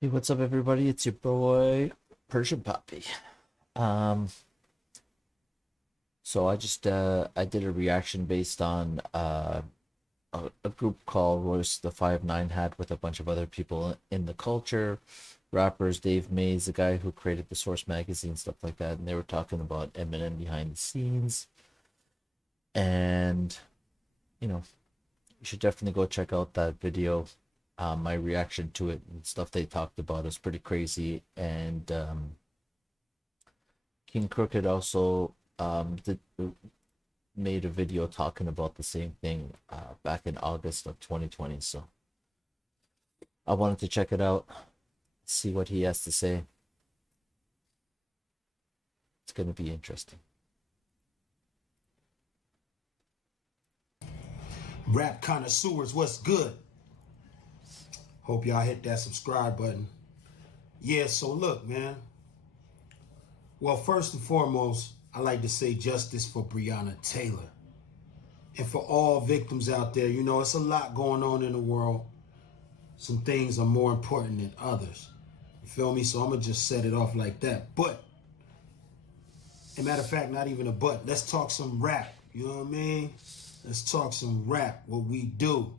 Hey, what's up, everybody? It's your boy Persian Poppy. Um, so I did a reaction based on a group call Royce the 5'9" had with a bunch of other people in the culture, rappers, Dave Mays, the guy who created the Source magazine, stuff like that, and they were talking about Eminem behind the scenes, and you know, you should definitely go check out that video. My reaction to it and stuff they talked about is pretty crazy, and King Crooked also made a video talking about the same thing back in August of 2020. So I wanted to check it out, see what he has to say. It's going to be interesting. Rap connoisseurs, what's good? Hope y'all hit that subscribe button. Yeah, so look, man. Well, first and foremost, I like to say justice for Breonna Taylor. And for all victims out there, it's a lot going on in the world. Some things are more important than others. You feel me? So I'm going to just set it off like that. But, as a matter of fact, not even a but. Let's talk some rap. You know what I mean? Let's talk some rap, what we do.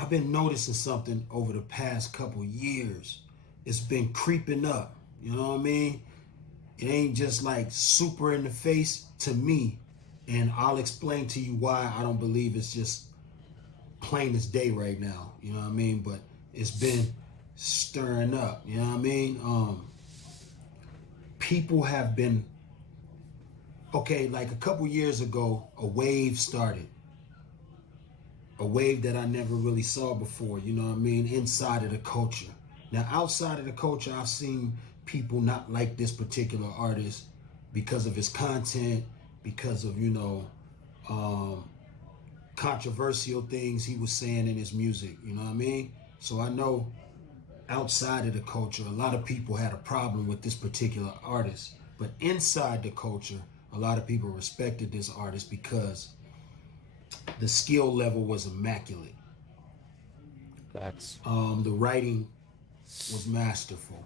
I've been noticing something over the past couple years. It's been creeping up. You know what I mean? It ain't just like super in the face to me. And I'll explain to you why I don't believe it's just plain as day right now. You know what I mean? But it's been stirring up. You know what I mean? People have been, okay, like a couple years ago, a wave started. A wave that I never really saw before, you know what I mean, inside of the culture. Now, outside of the culture, I've seen people not like this particular artist because of his content, because of, controversial things he was saying in his music, you know what I mean? So I know outside of the culture, a lot of people had a problem with this particular artist. But inside the culture, a lot of people respected this artist because the skill level was immaculate. Facts. The writing was masterful.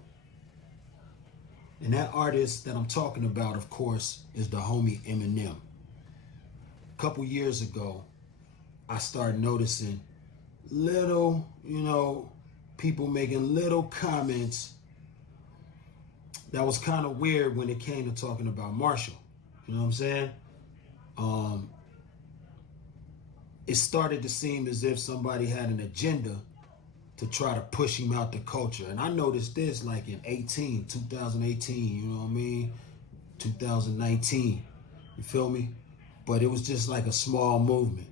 And that artist that I'm talking about, of course, is the homie Eminem. A couple years ago, I started noticing little, people making little comments that was kind of weird when it came to talking about Marshall. You know what I'm saying? Um, it started to seem as if somebody had an agenda to try to push him out the culture. And I noticed this like in 2018, you know what I mean? 2019, you feel me? But it was just like a small movement.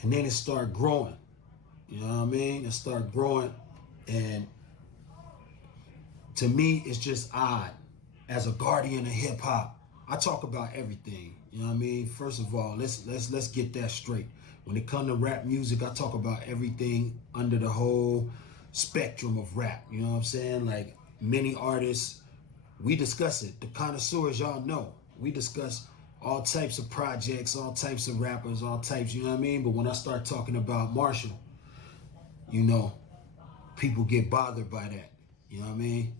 And then it started growing, you know what I mean? It started growing. And to me, it's just odd. As a guardian of hip hop, I talk about everything. You know what I mean? First of all, let's get that straight. When it comes to rap music, I talk about everything under the whole spectrum of rap. You know what I'm saying? Like many artists, we discuss it. The connoisseurs, y'all know. We discuss all types of projects, all types of rappers, all types, you know what I mean? But when I start talking about Marshall, you know, people get bothered by that. You know what I mean?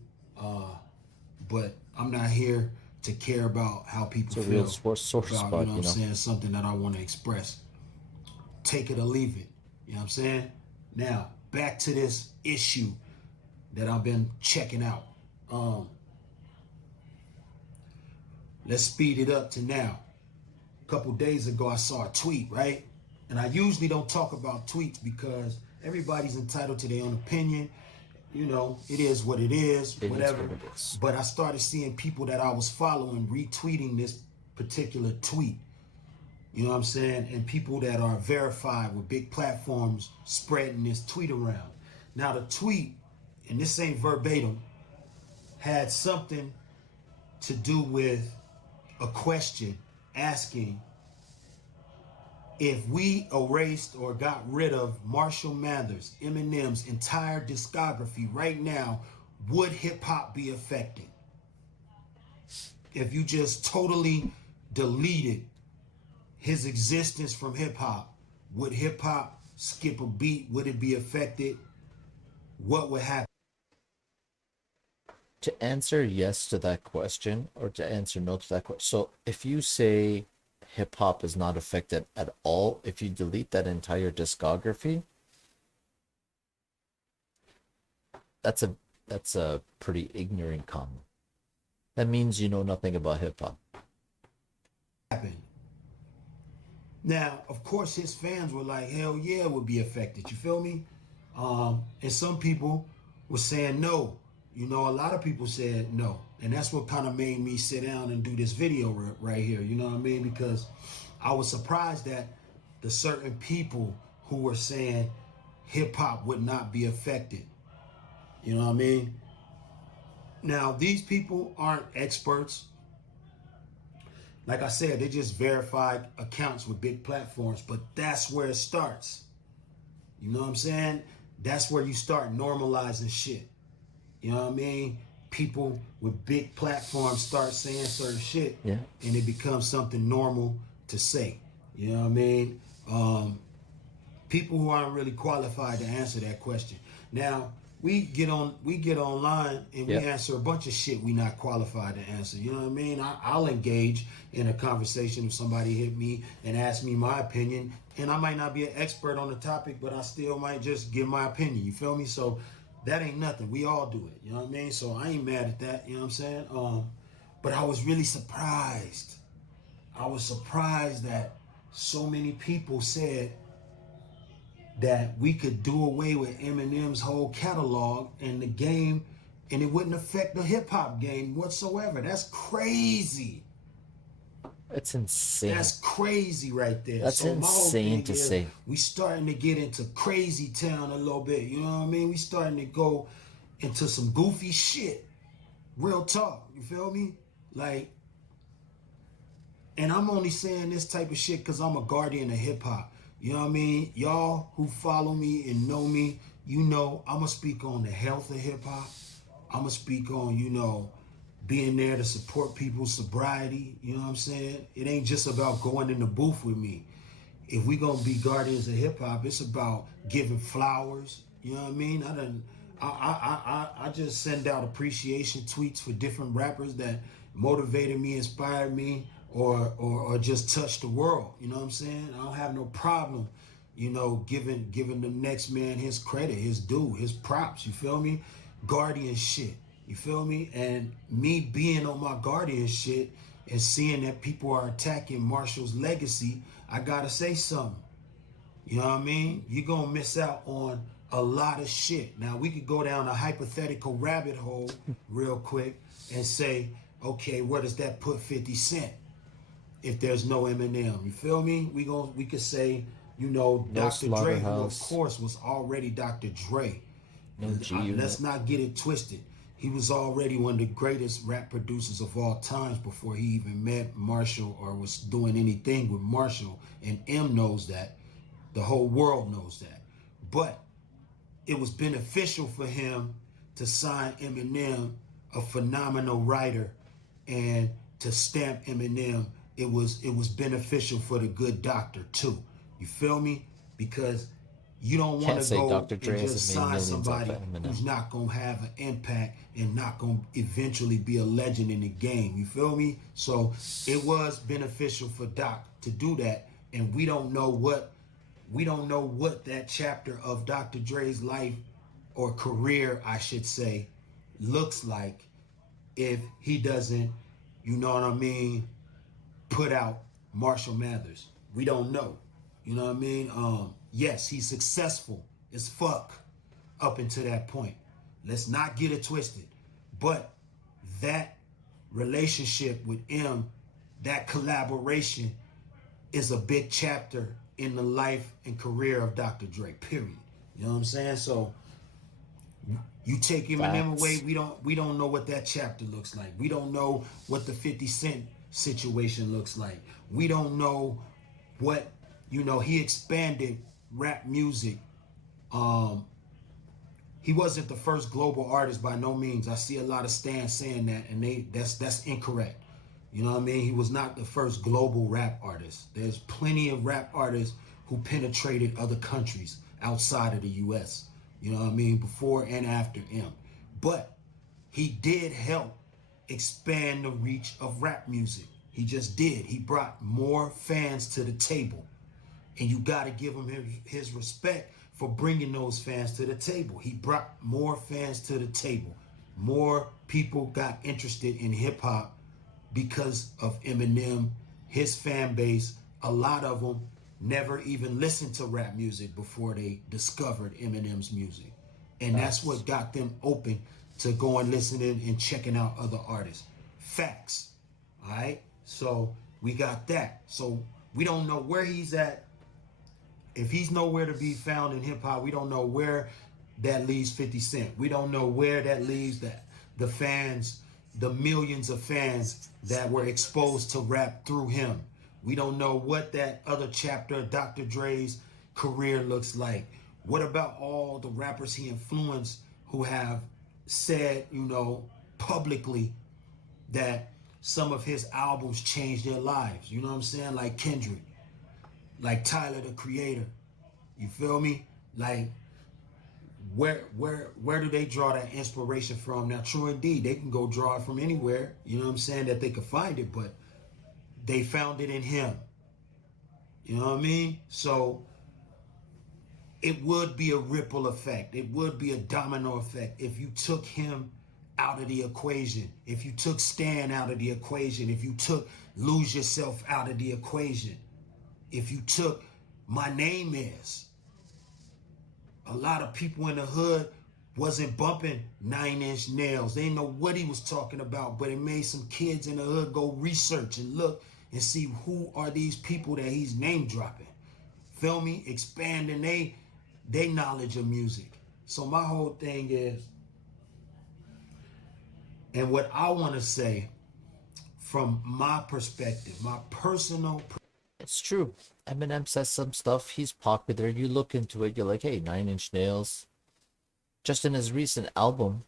But I'm not here to care about how people It's a real feel sore about, you spot, know what I'm saying, something that I want to express. Take it or leave it. You know what I'm saying? Now, back to this issue that I've been checking out. Let's speed it up to now. A couple days ago, I saw a tweet, right? And I usually don't talk about tweets because everybody's entitled to their own opinion. You know, it is what it is, It is whatever. what it is. But I started seeing people that I was following retweeting this particular tweet. You know what I'm saying? And people that are verified with big platforms spreading this tweet around. Now, the tweet, and this ain't verbatim, had something to do with a question asking if we erased or got rid of Marshall Mathers, Eminem's entire discography right now, would hip hop be affected? If you just totally deleted his existence from hip hop, would hip hop skip a beat? Would it be affected? what would happen? To answer yes to that question or to answer no to that question. So if you say hip hop is not affected at all, if you delete that entire discography, that's a that's a pretty ignorant comment. That means you know nothing about hip hop. Now, of course, his fans were like, hell yeah, it would be affected. You feel me? And some people were saying no. You know, a lot of people said no. And that's what kind of made me sit down and do this video right here. You know what I mean? Because I was surprised that the certain people who were saying hip hop would not be affected. You know what I mean? Now, these people aren't experts. Like I said, they just verified accounts with big platforms, but that's where it starts. You know what I'm saying? That's where you start normalizing shit. You know what I mean? People with big platforms start saying certain shit, Yeah. and it becomes something normal to say. You know what I mean? People who aren't really qualified to answer that question. Now, we get online and we Yeah. answer a bunch of shit we not qualified to answer. You know what I mean? I'll engage in a conversation if somebody hit me and ask me my opinion, and I might not be an expert on the topic, but I still might just give my opinion. You feel me? So that ain't nothing. We all do it. You know what I mean? So I ain't mad at that. You know what I'm saying? But I was really surprised. I was surprised that so many people said that we could do away with Eminem's whole catalog and the game, and it wouldn't affect the hip hop game whatsoever. That's crazy. It's insane. That's crazy right there. That's So my whole insane thing to is say. we starting to get into crazy town a little bit. You know what I mean? We starting to go into some goofy shit. Real talk. You feel me? Like, and I'm only saying this type of shit because I'm a guardian of hip hop. You know what I mean? Y'all who follow me and know me, you know I'm going to speak on the health of hip hop. I'm going to speak on, you know, being there to support people's sobriety. You know what I'm saying? It ain't just about going in the booth with me. If we going to be guardians of hip hop, it's about giving flowers. You know what I mean? I just send out appreciation tweets for different rappers that motivated me, inspired me, or just touched the world. You know what I'm saying? I don't have no problem, you know, giving the next man his credit, his due, his props. You feel me? Guardian shit. You feel me? And me being on my guardian shit and seeing that people are attacking Marshall's legacy, I gotta say something. You know what I mean? You're gonna miss out on a lot of shit. Now we could go down a hypothetical rabbit hole real quick and say, okay, where does that put 50 Cent if there's no Eminem? You feel me? We could say, you know, No Dr. Dre, who of Slaughterhouse. course was already Dr. Dre. No G Let's Unit. not get it twisted. He was already one of the greatest rap producers of all times before he even met Marshall or was doing anything with Marshall. And M knows that. The whole world knows that. But it was beneficial for him to sign Eminem, a phenomenal writer, and to stamp Eminem. It was beneficial for the good doctor too. You feel me? Because you don't want Can't to say go Dr. and Dre hasn't just made sign millions off somebody of Eminem. who's not gonna have an impact and not gonna eventually be a legend in the game. You feel me? So it was beneficial for Doc to do that, and we don't know what that chapter of Dr. Dre's life or career, I should say, looks like if he doesn't, you know what I mean, put out Marshall Mathers. We don't know. You know what I mean? Yes, he's successful as fuck up until that point. Let's not get it twisted. But that relationship with M, that collaboration is a big chapter in the life and career of Dr. Dre, period. You know what I'm saying? So you take Eminem away, Facts. we don't know what that chapter looks like. We don't know what the 50 Cent situation looks like. We don't know what, you know, he expanded rap music. Um, he wasn't the first global artist by no means. I see a lot of stands saying that, and that's incorrect. You know what I mean? He was not the first global rap artist. There's plenty of rap artists who penetrated other countries outside of the US. You know what I mean? Before and after M. But he did help expand the reach of rap music. He just did. He brought more fans to the table. And you got to give him his respect for bringing those fans to the table. He brought more fans to the table. More people got interested in hip hop because of Eminem, his fan base. A lot of them never even listened to rap music before they discovered Eminem's music. And that's Facts. what got them open to going listening and checking out other artists. Facts. All right. So we got that. So we don't know where he's at. If he's nowhere to be found in hip hop, we don't know where that leaves 50 Cent. We don't know where that leaves the fans, the millions of fans that were exposed to rap through him. We don't know what that other chapter of Dr. Dre's career looks like. What about all the rappers he influenced who have said, publicly that some of his albums changed their lives? You know what I'm saying? Like Kendrick, like Tyler the Creator. You feel me? Like where do they draw that inspiration from? Now, true indeed, they can go draw it from anywhere. You know what I'm saying? That they could find it, but they found it in him. You know what I mean? So it would be a ripple effect. It would be a domino effect if you took him out of the equation. If you took Stan out of the equation. If you took Lose Yourself out of the equation. If you took My Name Is. A lot of people in the hood wasn't bumping 9 Inch Nails. They didn't know what he was talking about, but it made some kids in the hood go research and look and see who are these people that he's name dropping. Feel me? Expanding they knowledge of music. So my whole thing is, and what I want to say from my perspective, my personal. It's true. Eminem says some stuff. He's popular. You look into it. You're like, hey, 9 Inch Nails. Just in his recent album,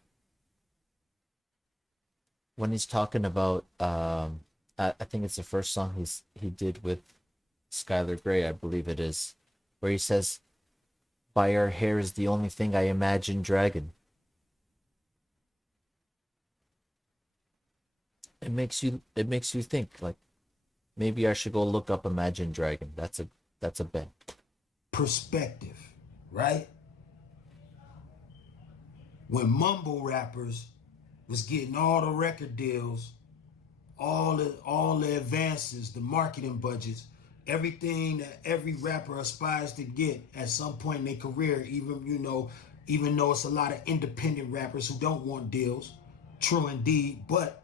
when he's talking about, I think it's the first song he did with Skylar Grey, I believe it is, where he says, "By our hair is the only thing I imagine dragging." It makes you think like maybe I should go look up Imagine Dragon. That's a bet. Perspective, right? When mumble rappers was getting all the record deals, all the advances, the marketing budgets, everything that every rapper aspires to get at some point in their career, even though it's a lot of independent rappers who don't want deals, true indeed, but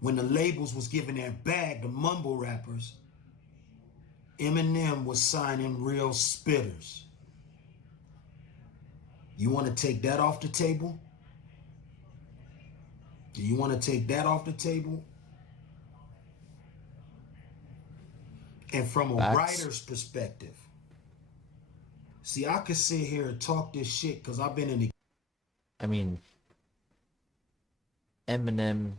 when the labels was giving that bag to mumble rappers, Eminem was signing real spitters. You want to take that off the table? Do you want to take that off the table? And from a Facts. writer's perspective, see, I could sit here and talk this shit because I've been in the I mean, Eminem,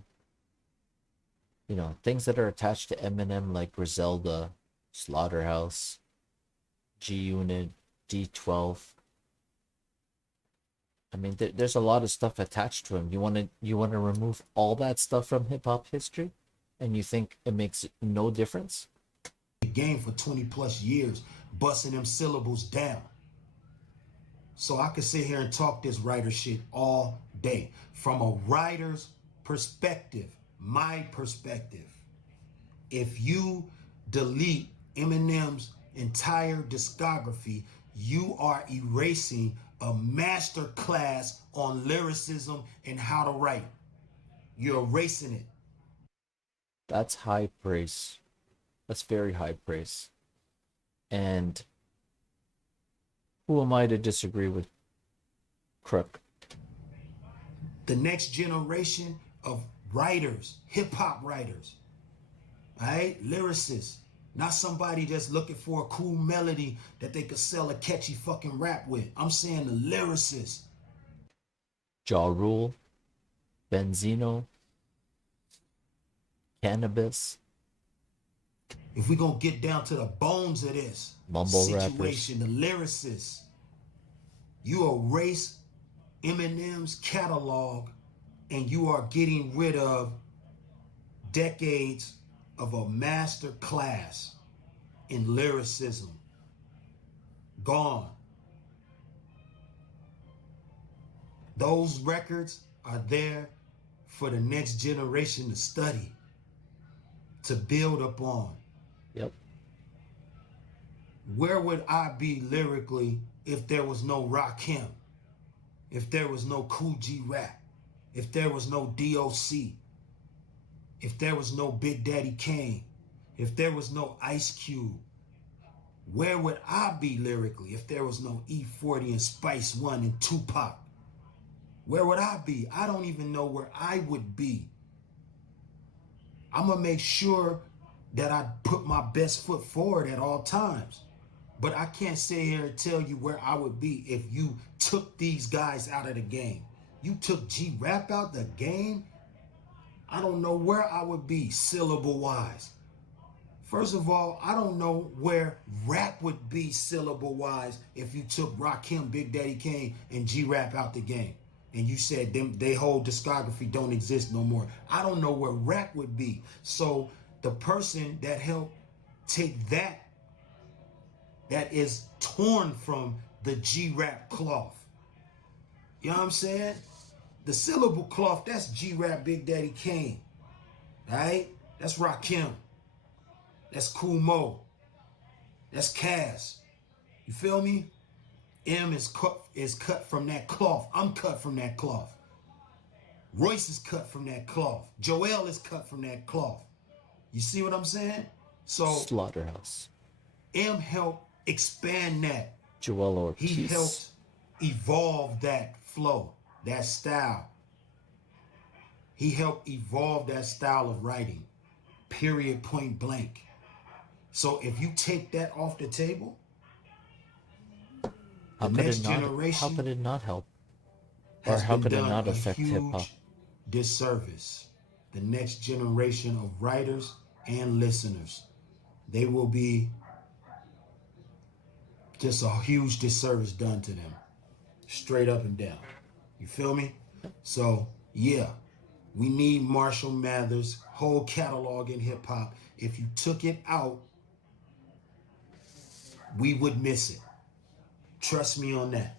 things that are attached to Eminem like Griselda, Slaughterhouse, G Unit, D12. I mean, there's a lot of stuff attached to him. You want to remove all that stuff from hip hop history, and you think it makes no difference? game for 20 plus years, busting them syllables down. So I could sit here and talk this writer shit all day. From a writer's perspective, my perspective, if you delete Eminem's entire discography, you are erasing a master class on lyricism and how to write. You're erasing it. That's high praise. That's very high praise. And who am I to disagree with Crook? The next generation of writers, hip hop writers, all right, lyricists, not somebody that's looking for a cool melody that they could sell a catchy fucking rap with. I'm saying the lyricists. Ja Rule, Benzino, Cannabis, If we gonna get down to the bones of this mumble rappers. situation, the lyricists, You erase Eminem's catalog and you are getting rid of decades of a master class in lyricism. Gone. Those records are there for the next generation to study, to build upon. Yep. Where would I be lyrically if there was no Rakim? If there was no Cool G Rap? If there was no DOC? If there was no Big Daddy Kane? If there was no Ice Cube? Where would I be lyrically if there was no E40 and Spice One and Tupac? Where would I be? I don't even know where I would be. I'm going to make sure that I put my best foot forward at all times. But I can't sit here and tell you where I would be if you took these guys out of the game. You took G-Rap out the game? I don't know where I would be syllable-wise. First of all, I don't know where rap would be syllable-wise if you took Rakim, Big Daddy Kane, and G-Rap out the game. And you said they whole discography don't exist no more. I don't know where rap would be. So the person that helped take that is torn from the G-Rap cloth. You know what I'm saying? The syllable cloth, that's G-Rap, Big Daddy Kane. Right? That's Rakim. That's Kool Moe. That's Cass. You feel me? M is cut from that cloth. I'm cut from that cloth. Royce is cut from that cloth. Joel is cut from that cloth. You see what I'm saying? So Slaughterhouse. M helped expand that. Joel Ortiz. He helped evolve that flow, that style. He helped evolve that style of writing. Period, point blank. So if you take that off the table, how the next generation, how could it not help? Or has how been could it done not a affect hip hop? huge disservice. The next generation of writers and listeners, they will be just a huge disservice done to them, straight up and down. You feel me? So yeah, we need Marshall Mathers' whole catalog in hip hop. If you took it out, we would miss it. Trust me on that.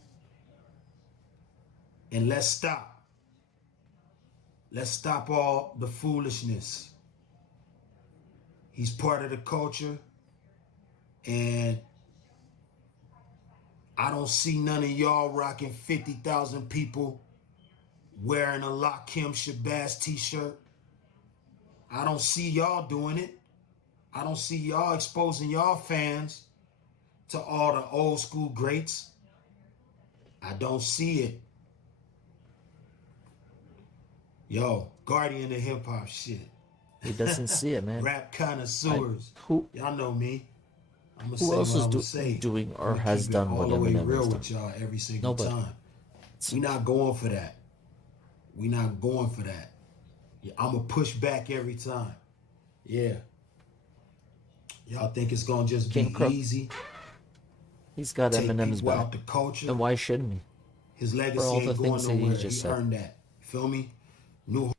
And let's stop. Let's stop all the foolishness. He's part of the culture, and I don't see none of y'all rocking 50,000 people wearing a Lakim Shabazz t-shirt. I don't see y'all doing it. I don't see y'all exposing y'all fans to all the old school greats. I don't see it. Yo, guardian of hip hop shit. He doesn't see it, man. Rap connoisseurs. Who Y'all know me. I'm gonna who say else what is I'm gonna say. doing or I'm gonna has keep it done all what the way Eminem real has done? with y'all every single Nobody. time. We not going for that. We not going for that. I'm gonna push back every time. Yeah. Y'all think it's gonna just King be Crook. easy? He's got Take Eminem's people back. out the culture. And why shouldn't he? His For legacy all the ain't going things that he nowhere. just He said. earned that. Feel me? New.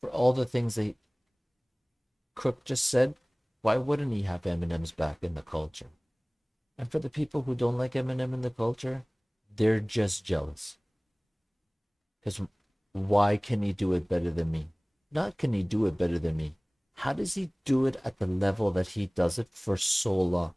For all the things that Crook just said, why wouldn't he have Eminem's back in the culture? And for the people who don't like Eminem in the culture, they're just jealous. Because why can he do it better than me? Not can he do it better than me. How does he do it at the level that he does it for so long?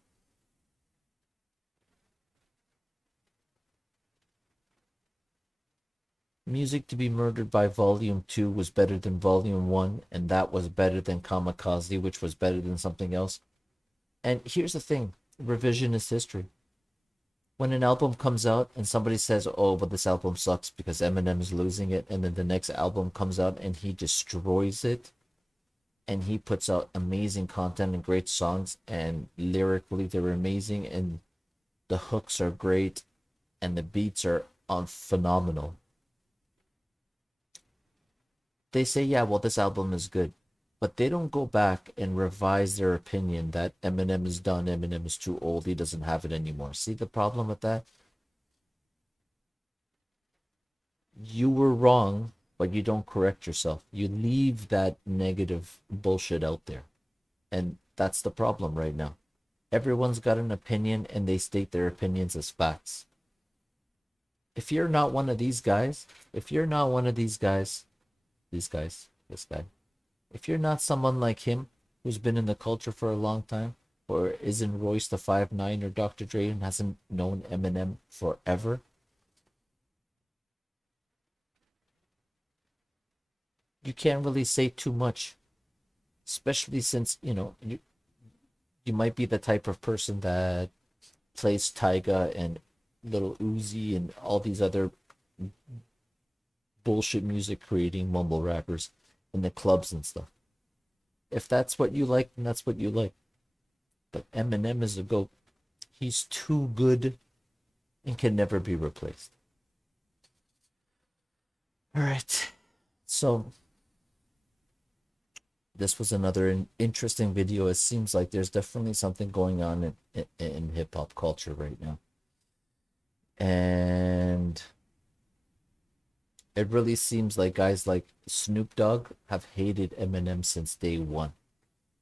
Music to be Murdered by Volume 2 was better than Volume 1, and that was better than Kamikaze, which was better than something else. And here's the thing, revisionist history. When an album comes out and somebody says, oh, but this album sucks because Eminem is losing it, and then the next album comes out and he destroys it, and he puts out amazing content and great songs, and lyrically they're amazing, and the hooks are great, and the beats are phenomenal. They say, yeah, well, this album is good. But they don't go back and revise their opinion that Eminem is done, Eminem is too old, he doesn't have it anymore. See the problem with that? you were wrong, but you don't correct yourself. You leave that negative bullshit out there. And that's the problem right now. Everyone's got an opinion and they state their opinions as facts. If you're not one of these guys, if you're not one of these guys, this guy, if you're not someone like him who's been in the culture for a long time, or isn't Royce the 5'9" or Dr. Dre and hasn't known Eminem forever, you can't really say too much. Especially since, you might be the type of person that plays Tyga and Little Uzi and all these other bullshit music creating mumble rappers in the clubs and stuff. If that's what you like, then that's what you like. But Eminem is a GOAT. He's too good and can never be replaced. All right. So this was another interesting video. It seems like there's definitely something going on in hip hop culture right now. And it really seems like guys like Snoop Dogg have hated Eminem since day one.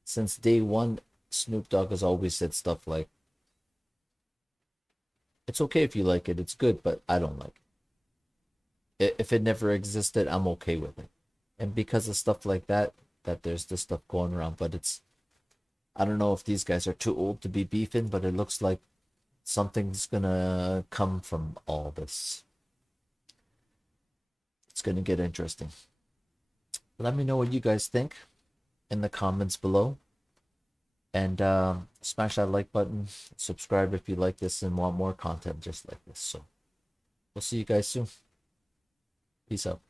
Since day one, Snoop Dogg has always said stuff like, it's okay if you like it, it's good, but I don't like it. If it never existed, I'm okay with it. And because of stuff like that, there's this stuff going around. But I don't know if these guys are too old to be beefing, but it looks like something's gonna come from all this. It's gonna get interesting. Let me know what you guys think in the comments below. And smash that like button. Subscribe if you like this and want more content just like this. So we'll see you guys soon. Peace out.